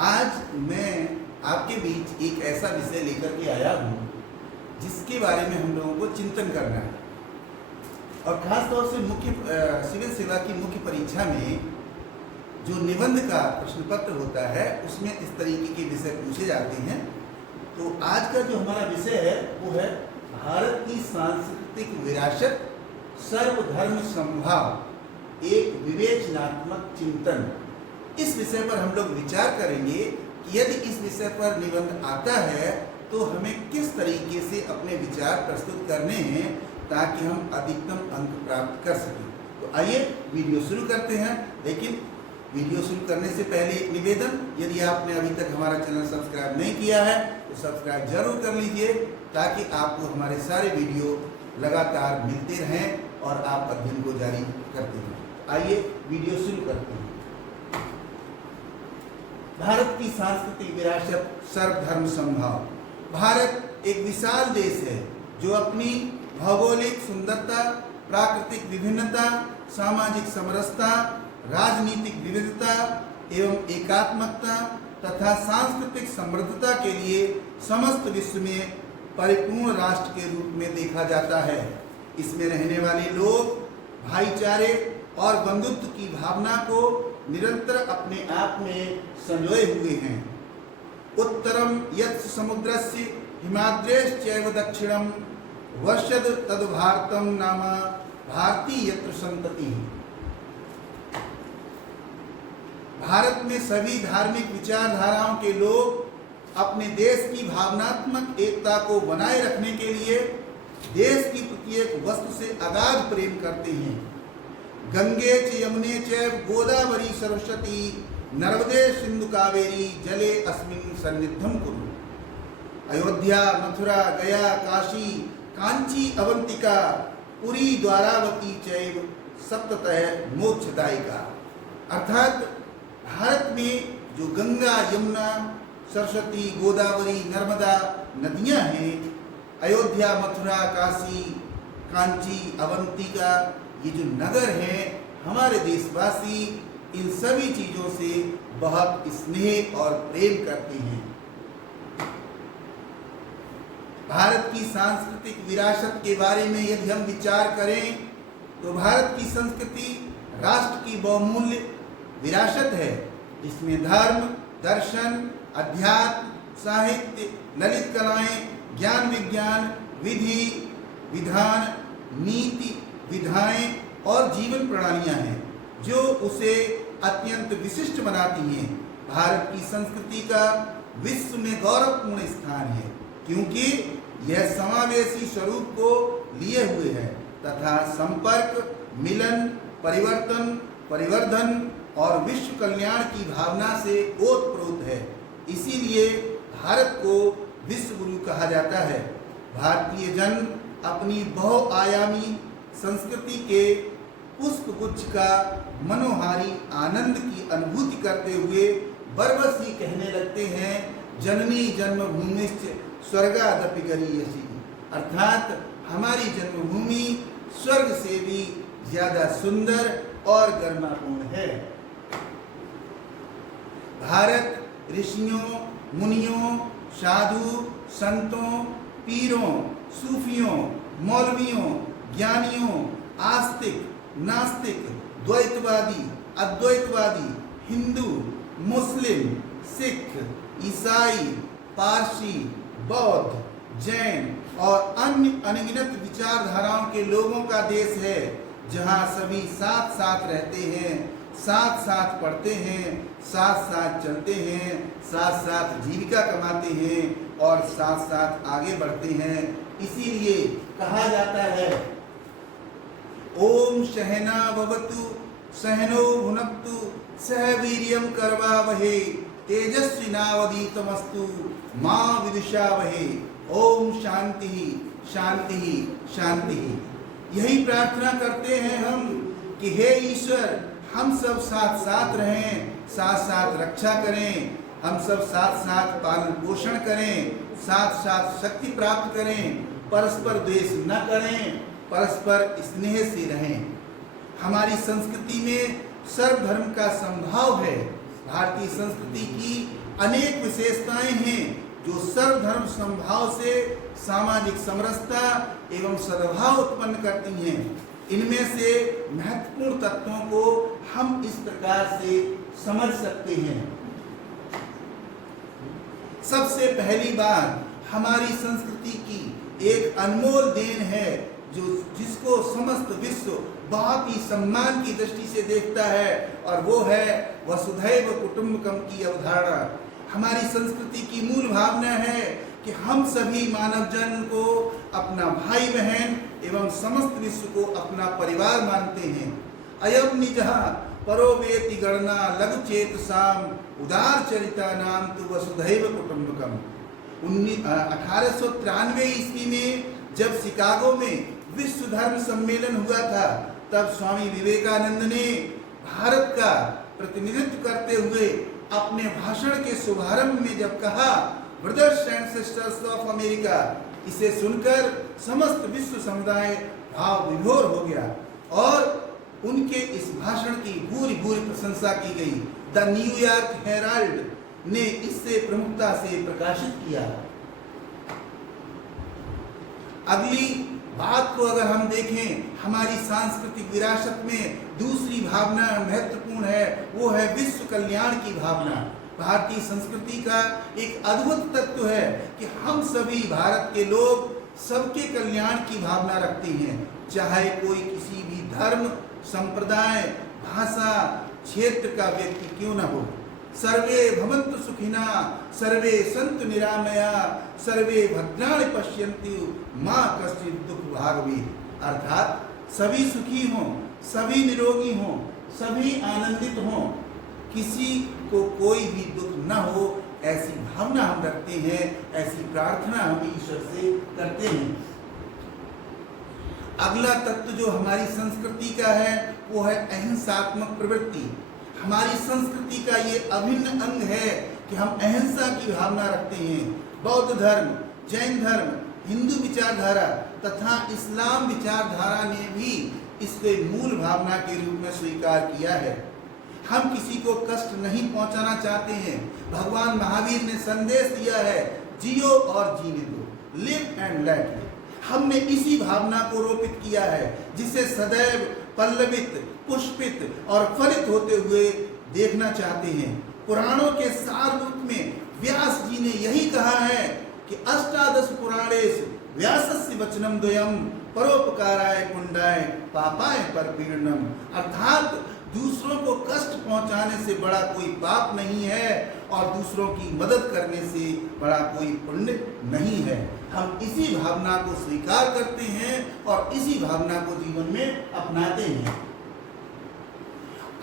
आज मैं आपके बीच एक ऐसा विषय लेकर के आया हूँ जिसके बारे में हम लोगों को चिंतन करना है। और खास तौर से सिविल सेवा की मुख्य परीक्षा में जो निबंध का प्रश्न पत्र होता है उसमें इस तरीके के विषय पूछे जाते हैं। तो आज का जो हमारा विषय है वो है भारत की सांस्कृतिक विरासत, सर्वधर्म समभाव, एक विवेचनात्मक चिंतन। इस विषय पर हम लोग विचार करेंगे कि यदि इस विषय पर निबंध आता है तो हमें किस तरीके से अपने विचार प्रस्तुत करने हैं ताकि हम अधिकतम अंक प्राप्त कर सकें। तो आइए वीडियो शुरू करते हैं। लेकिन वीडियो शुरू करने से पहले एक निवेदन, यदि आपने अभी तक हमारा चैनल सब्सक्राइब नहीं किया है तो सब्सक्राइब जरूर कर लीजिए ताकि आपको हमारे सारे वीडियो लगातार मिलते रहें और आप अध्ययन को जारी करते रहें। आइए वीडियो शुरू करते हैं। भारत की सांस्कृतिक विरासत, सर्वधर्म समभाव। भारत एक विशाल देश है जो अपनी भौगोलिक सुंदरता, प्राकृतिक विभिन्नता, सामाजिक समरसता, राजनीतिक विविधता एवं एकात्मकता तथा सांस्कृतिक समृद्धता के लिए समस्त विश्व में परिपूर्ण राष्ट्र के रूप में देखा जाता है। इसमें रहने वाले लोग भाईचारे और बंधुत्व की भावना को निरंतर अपने आप में संजोए हुए हैं। उत्तरम यत् समुद्रस्य हिमाद्रेश्चैव दक्षिणम वर्षद तद भारतम नाम भारती यत्र संतति। भारत में सभी धार्मिक विचारधाराओं के लोग अपने देश की भावनात्मक एकता को बनाए रखने के लिए देश की प्रत्येक वस्तु से अगाध प्रेम करते हैं। गंगे च यमुने च गोदावरी सरस्वती नर्मदे सिंधु कावेरी जले अस्मिन् सन्निधं कुरु। अयोध्या, मथुरा, गया, काशी, कांची, अवंतिका, पुरी, द्वारावती चैव सप्ततः मोक्षदायिका। अर्थात भारत में जो गंगा, यमुना, सरस्वती, गोदावरी, नर्मदा नदियां हैं, अयोध्या, मथुरा, काशी, कांची, अवंतिका, ये जो नगर हैं, हमारे देशवासी इन सभी चीजों से बहुत स्नेह और प्रेम करते हैं। भारत की सांस्कृतिक विरासत के बारे में यदि हम विचार करें तो भारत की संस्कृति राष्ट्र की बहुमूल्य विरासत है। इसमें धर्म, दर्शन, अध्यात्म, साहित्य, ललित कलाएं, ज्ञान विज्ञान, विधि विधान, नीति विधाएं और जीवन प्रणालियां हैं जो उसे अत्यंत विशिष्ट बनाती हैं। भारत की संस्कृति का विश्व में गौरवपूर्ण स्थान है क्योंकि यह समावेशी स्वरूप को लिए हुए है तथा संपर्क, मिलन, परिवर्तन, परिवर्धन और विश्व कल्याण की भावना से ओतप्रोत है। इसीलिए भारत को विश्व गुरु कहा जाता है। भारतीय जन अपनी बहुआयामी संस्कृति के पुष्पगुच्छ का मनोहारी आनंद की अनुभूति करते हुए बरबस ही कहने लगते हैं, जननी जन्मभूमिश्च स्वर्गादपि गरीयसी। अर्थात हमारी जन्मभूमि स्वर्ग से भी ज्यादा सुंदर और गरिमापूर्ण है। भारत ऋषियों, मुनियों, साधु, संतों, पीरों, सूफियों, मौलवियों, ज्ञानियों, आस्तिक, नास्तिक, द्वैतवादी, अद्वैतवादी, हिंदू, मुस्लिम, सिख, ईसाई, पारसी, बौद्ध, जैन और अन्य अनगिनत विचारधाराओं के लोगों का देश है जहां सभी साथ साथ रहते हैं, साथ साथ पढ़ते हैं, साथ साथ चलते हैं, साथ साथ जीविका कमाते हैं और साथ साथ आगे बढ़ते हैं। इसीलिए कहा जाता है, ओम सहना भवतु सहनो भुनक्तु सह वीर्यं करवावहे तेजस्विनावधीतमस्तु मां विद्विषावहे। ओम शांति शांति शांति। यही प्रार्थना करते हैं हम कि हे ईश्वर, हम सब साथ साथ रहें, साथ साथ रक्षा करें, हम सब साथ साथ पालन पोषण करें, साथ साथ शक्ति प्राप्त करें, परस्पर द्वेष न करें, परस्पर स्नेह से रहें। हमारी संस्कृति में सर्वधर्म का संभाव है। भारतीय संस्कृति की अनेक विशेषताएं हैं जो सर्वधर्म समभाव से सामाजिक समरसता एवं सद्भाव उत्पन्न करती हैं। इनमें से महत्वपूर्ण तत्वों को हम इस प्रकार से समझ सकते हैं। सबसे पहली बात, हमारी संस्कृति की एक अनमोल देन है जिसको समस्त विश्व बहुत ही सम्मान की दृष्टि से देखता है, और वो है वसुधैव कुटुंबकम की अवधारणा। हमारी संस्कृति की मूल भावना है कि हम सभी मानव जन को अपना भाई बहन एवं समस्त विश्व को अपना परिवार मानते हैं। अयम निजः परो वेति गणना लघु चेतसाम उदार चरिता नाम तु वसुधैव कुटुंबकम। 1893 ईस्वी में जब शिकागो में विश्व धर्म सम्मेलन हुआ था, तब स्वामी विवेकानंद ने भारत का प्रतिनिधित्व करते हुए अपने भाषण के शुभारंभ में जब कहा, brothers and sisters of America, इसे सुनकर समस्त विश्व समुदाय भाव विभोर हो गया और उनके इस भाषण की भूरी भूरी प्रशंसा की गई। द न्यूयॉर्क हेराल्ड ने इससे प्रमुखता से प्रकाशित किया। अगली बात को अगर हम देखें, हमारी सांस्कृतिक विरासत में दूसरी भावना महत्वपूर्ण है, वो है विश्व कल्याण की भावना। भारतीय संस्कृति का एक अद्भुत तत्व है कि हम सभी भारत के लोग सबके कल्याण की भावना रखते हैं, चाहे कोई किसी भी धर्म, संप्रदाय, भाषा, क्षेत्र का व्यक्ति क्यों न हो। सर्वे भवन्तु सुखिना, सर्वे सन्तु निरामया, सर्वे भद्राणि पश्यन्तु मा कश्चित् दुःख भाग्भीत्। अर्थात सभी सुखी हों, सभी निरोगी हों, सभी आनंदित हों, किसी को कोई भी दुख न हो, ऐसी भावना हम रखते हैं, ऐसी प्रार्थना हम ईश्वर से करते हैं। अगला तत्व जो हमारी संस्कृति का है वो है अहिंसात्मक प्रवृत्ति। हमारी संस्कृति का ये अभिन्न अंग है कि हम अहिंसा की भावना रखते हैं। बौद्ध धर्म, जैन धर्म, हिंदू विचारधारा तथा इस्लाम विचारधारा ने भी इसके मूल भावना के रूप में स्वीकार किया है। हम किसी को कष्ट नहीं पहुंचाना चाहते हैं। भगवान महावीर ने संदेश दिया है, जियो और जीने दो, लिव एंड लेट लिव। हमने इसी भावना को रोपित किया है, जिसे सदैव पल्लवित, पुष्पित और फलित होते हुए देखना चाहते हैं। पुराणों के सार रूप में व्यास जी ने यही कहा है कि अष्टादश पुराणेषु व्यासस्य वचनम द्वयम परोपकाराय पुण्डाय पापाय परपीडनम। अर्थात दूसरों को कष्ट पहुंचाने से बड़ा कोई पाप नहीं है और दूसरों की मदद करने से बड़ा कोई पुण्य नहीं है। हम इसी भावना को स्वीकार करते हैं और इसी भावना को जीवन में अपनाते हैं।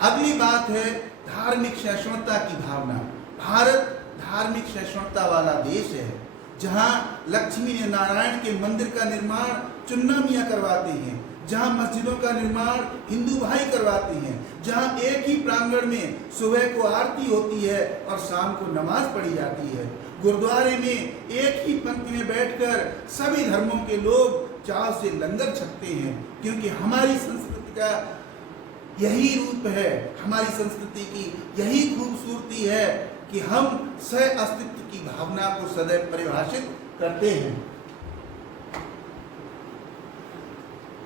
अगली बात है धार्मिक सहिष्णुता की भावना। भारत धार्मिक सहिष्णुता वाला देश है, जहाँ लक्ष्मी नारायण के मंदिर का निर्माण चुन्ना मियाँ करवाते हैं, जहाँ मस्जिदों का निर्माण हिंदू भाई करवाते हैं, जहाँ एक ही प्रांगण में सुबह को आरती होती है और शाम को नमाज पढ़ी जाती है। गुरुद्वारे में एक ही पंक्ति में बैठकर सभी धर्मों के लोग चाव से लंगर छकते हैं, क्योंकि हमारी संस्कृति का यही रूप है, हमारी संस्कृति की यही खूबसूरती है कि हम सह अस्तित्व की भावना को सदैव परिभाषित करते हैं।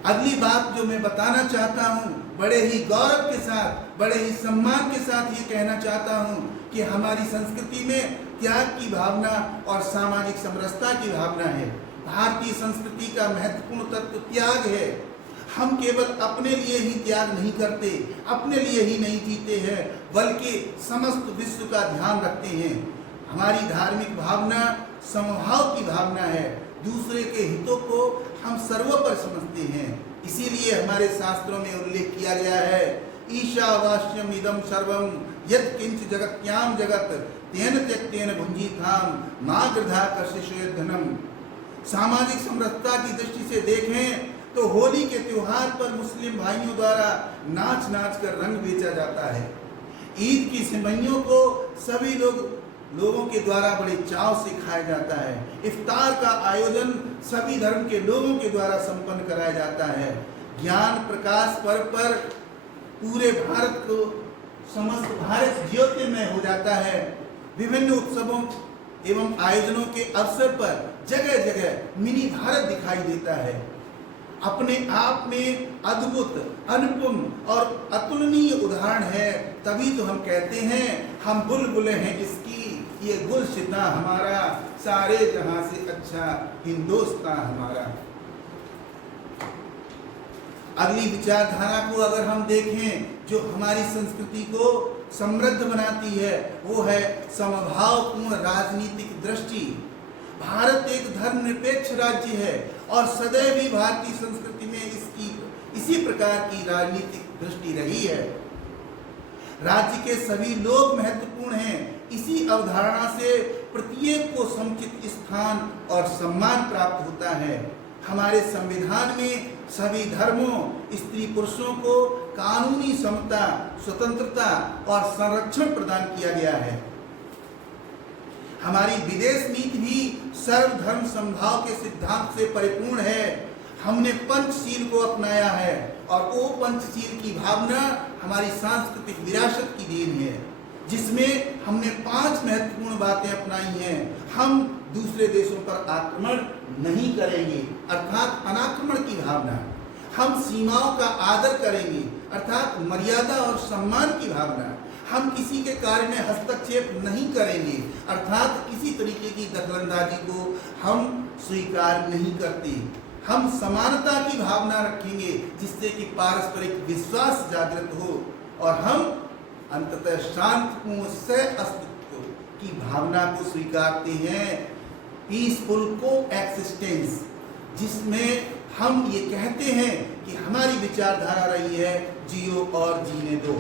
अगली बात जो मैं बताना चाहता हूँ, बड़े ही गौरव के साथ, बड़े ही सम्मान के साथ ये कहना चाहता हूँ कि हमारी संस्कृति में त्याग की भावना और सामाजिक समरसता की भावना है। भारतीय संस्कृति का महत्वपूर्ण तत्व त्याग है। हम केवल अपने लिए ही त्याग नहीं करते, अपने लिए ही नहीं जीते हैं, बल्कि समस्त विश्व का ध्यान रखते हैं। हमारी धार्मिक भावना समभाव की भावना है। दूसरे के हितों को हम सर्वोपरि समझते हैं। इसीलिए हमारे शास्त्रों में उल्लेख किया गया है, ईशावास्यम इदम सर्वम यत् किंच जगत्याम जगत तेन त्यक्तेन भुंजीथाम मा गृधा कश्चित् धनम। सामाजिक समरसता की दृष्टि से देखें तो होली के त्योहार पर मुस्लिम भाइयों द्वारा नाच नाच कर रंग बेचा जाता है। ईद की सिवैयों को सभी लोगों के द्वारा बड़े चाव से खाया जाता है। इफ्तार का आयोजन सभी धर्म के लोगों के द्वारा संपन्न कराया जाता है। ज्ञान प्रकाश पर्व पर पूरे भारत को समस्त भारत ज्योतिर्मय हो जाता है। विभिन्न उत्सवों एवं आयोजनों के अवसर पर जगह जगह मिनी भारत दिखाई देता है। अपने आप में अद्भुत, अनुपम और अतुलनीय उदाहरण है। तभी तो हम कहते हैं हम बुलबुलें हैं इसकी, ये गुलशिता हमारा, सारे जहां से अच्छा हिंदुस्तान हमारा। अगली विचारधारा को अगर हम देखें जो हमारी संस्कृति को समृद्ध बनाती है, वो है समभावपूर्ण राजनीतिक दृष्टि। भारत एक धर्मनिरपेक्ष राज्य है और सदैव ही भारतीय संस्कृति में इसी प्रकार की राजनीतिक दृष्टि रही है। राज्य के सभी लोग महत्वपूर्ण हैं। इसी अवधारणा से प्रत्येक को समुचित स्थान और सम्मान प्राप्त होता है। हमारे संविधान में सभी धर्मों, स्त्री पुरुषों को कानूनी समता, स्वतंत्रता और संरक्षण प्रदान किया गया है। हमारी विदेश नीति भी सर्वधर्म समभाव के सिद्धांत से परिपूर्ण है। हमने पंचशील को अपनाया है और वो पंचशील की भावना हमारी सांस्कृतिक विरासत की देन है, जिसमें हमने 5 महत्वपूर्ण बातें अपनाई हैं। हम दूसरे देशों पर आक्रमण नहीं करेंगे, अर्थात अनाक्रमण की भावना। हम सीमाओं का आदर करेंगे, अर्थात मर्यादा और सम्मान की भावना। हम किसी के कार्य में हस्तक्षेप नहीं करेंगे, अर्थात किसी तरीके की दखलंदाजी को हम स्वीकार नहीं करते। हम समानता की भावना रखेंगे जिससे कि पारस्परिक विश्वास जागृत हो, और हम अंततः शांतिपूर्ण सह अस्तित्व की भावना को स्वीकारते हैं, पीसफुल को एक्सिस्टेंस, जिसमें हम ये कहते हैं कि हमारी विचारधारा रही है जियो और जीने दो।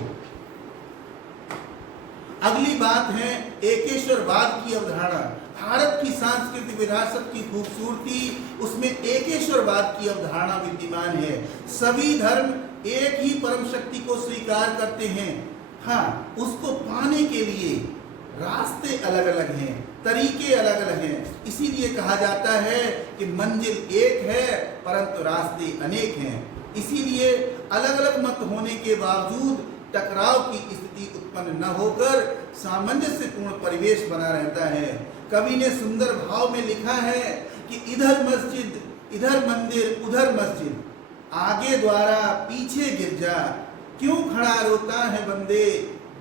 अगली बात है एकेश्वरवाद की अवधारणा। भारत की सांस्कृतिक विरासत की खूबसूरती उसमें एकेश्वरवाद की अवधारणा विद्यमान है। सभी धर्म एक ही परम शक्ति को स्वीकार करते हैं। हाँ, उसको पाने के लिए रास्ते अलग अलग हैं, तरीके अलग अलग हैं। इसीलिए कहा जाता है कि मंजिल एक है परंतु रास्ते अनेक हैं। इसीलिए अलग अलग मत होने के बावजूद टकराव की स्थिति उत्पन्न न होकर सामंजस्यपूर्ण परिवेश बना रहता है। कवि ने सुंदर भाव में लिखा है कि इधर मस्जिद, इधर मंदिर, उधर मस्जिद, आगे द्वारा पीछे गिरजा, क्यों खड़ा रोता है बंदे,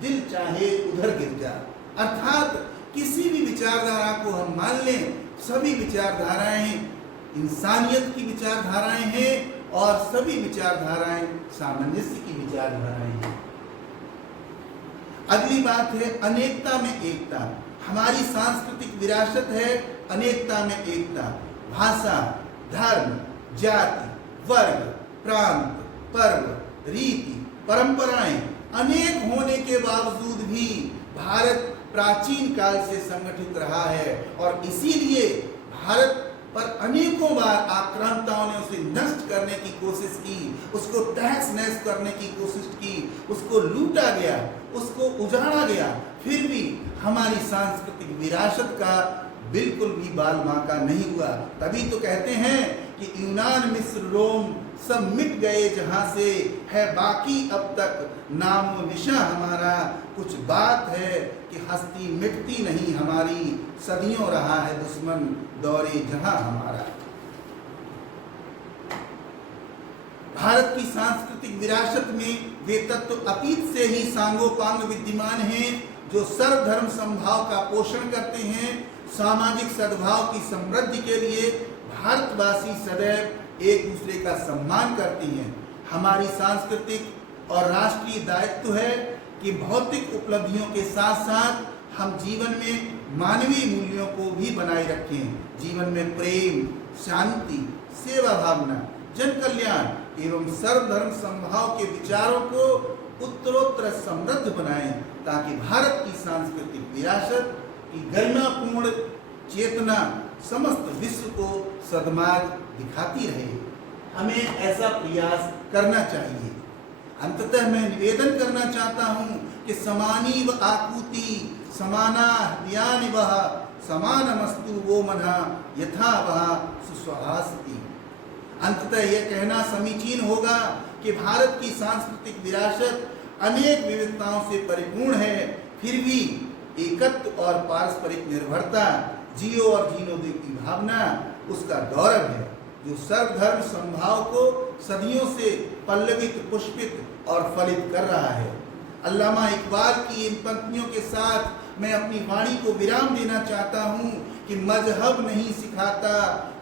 दिल चाहे उधर गिर जा। अर्थात किसी भी विचारधारा को हम मान लें, सभी विचारधाराएं इंसानियत की विचारधाराएं हैं और सभी विचारधाराएं सामंजस्य की विचारधाराएं हैं। अगली बात है अनेकता में एकता। हमारी सांस्कृतिक विरासत है अनेकता में एकता। भाषा, धर्म, जाति, वर्ग, प्रांत, पर्व, रीति, परंपराएं अनेक होने के बावजूद भी भारत प्राचीन काल से संगठित रहा है और इसीलिए भारत पर अनेकों बार आक्रांताओं ने उसे नष्ट करने की कोशिश की, उसको तहस नहस करने की कोशिश की, उसको लूटा गया, उसको उजाड़ा गया। फिर भी हमारी सांस्कृतिक विरासत का बिल्कुल भी बाल बांका नहीं हुआ। तभी तो कहते हैं कि यूनान, मिस्र, रोम सब मिट गए जहां से, है बाकी अब तक नामो निशा हमारा। कुछ बात है कि हस्ती मिटती नहीं हमारी, सदियों रहा है दुश्मन दौरे जहां हमारा। भारत की सांस्कृतिक विरासत में वे तत्व अतीत से ही सांगोपांग विद्यमान हैं जो सर्वधर्म समभाव का पोषण करते हैं। सामाजिक सद्भाव की समृद्धि के लिए भारतवासी सदैव एक दूसरे का सम्मान करते हैं। हमारी सांस्कृतिक और राष्ट्रीय दायित्व है कि भौतिक उपलब्धियों के साथ साथ हम जीवन में मानवीय मूल्यों को भी बनाए रखें। जीवन में प्रेम, शांति, सेवा भावना, जन कल्याण एवं सर्वधर्म समभाव के विचारों को उत्तरोत्तर समृद्ध बनाएं ताकि भारत की सांस्कृतिक विरासत की गरिमापूर्ण चेतना समस्त विश्व को सद्मार्ग दिखाती रहे। हमें ऐसा प्रयास करना चाहिए। अंततः मैं निवेदन करना चाहता हूँ कि समानीव आकुति समाना हृदयानि वह समानमस्तु वो मना यथा वह सुस्वहासति। अंततः यह कहना समीचीन होगा कि भारत की सांस्कृतिक विरासत अनेक विविधताओं से परिपूर्ण है, फिर भी एकत्व और पारस्परिक निर्भरता, जियो और जीनो दे की भावना उसका गौरव है, जो सर्वधर्म समभाव को सदियों से पल्लवित, पुष्पित और फलित कर रहा है। अल्लामा इकबाल की इन पंक्तियों के साथ मैं अपनी वाणी को विराम देना चाहता हूँ कि मजहब नहीं सिखाता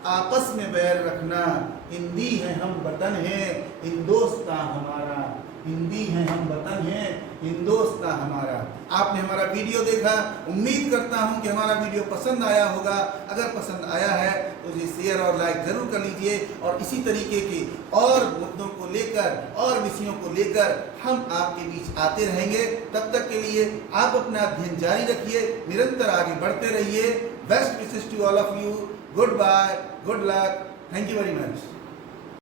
आपस में बैर रखना, हिंदी है हम वतन है हिंदुस्तान हमारा, हिंदी है हम वतन है हिंदुस्तान हमारा। आपने हमारा वीडियो देखा, उम्मीद करता हूं कि हमारा वीडियो पसंद आया होगा। अगर पसंद आया है तो इसे शेयर और लाइक जरूर कर लीजिए, और इसी तरीके के और मुद्दों को लेकर और विषयों को लेकर हम आपके बीच आते रहेंगे। तब तक के लिए आप अपना अध्ययन जारी रखिए, निरंतर आगे बढ़ते रहिए। Best wishes to all of you. Goodbye, good luck, thank you very much.